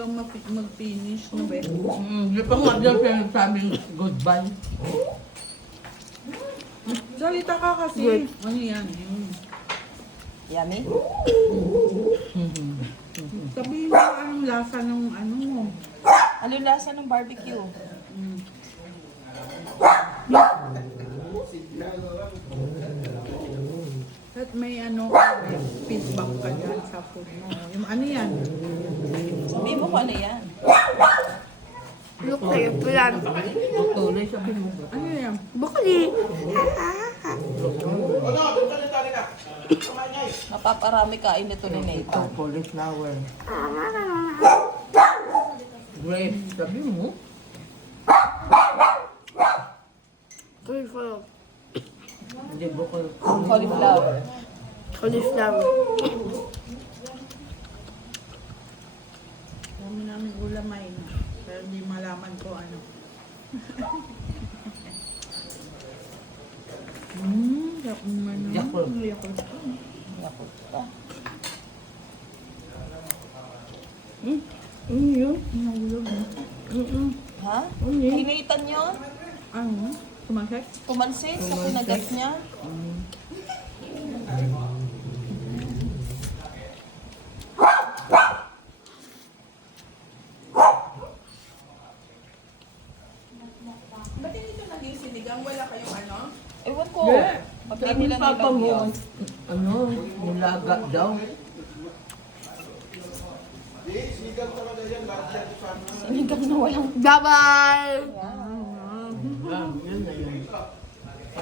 Mag-finish na ba? Hindi pa nga dyan pinasabing goodbye. Salita ka kasi. Ano yan? Yummy? Sabihin mo anong lasa ng ano mo. Ano yung lasa ng barbecue? At may ano, may feedback ka dyan sa food mo. Yung ano yan? Sabihin mo kung ano yan. Look like plan. Tuloy sa pinuha. Ano yan? Broccoli. Mapaparami kain nito ni Nathan. Cauliflower. Grapes. Sabi mo? Cauliflower. Hindi ba ko... Cauliflower. Cauliflower. Dami namin ulamay na. Pero hindi malaman ko ano. Yak naman. Yakult. Yakult. Yakult pa. Ano yun? Nahulog na. Ha? Ano yun? Kinitan yun? Ano? Sumakit? Pumansin sa kinagat niya? Ba't hindi ito naging sinigang? Wala kayong ano? Ewan ko. Yeah. Pag Sabi nila ni Papa mo, nilagyan. ano, nilaga daw. Sinigang na walang... Bye-bye. Yun na yun.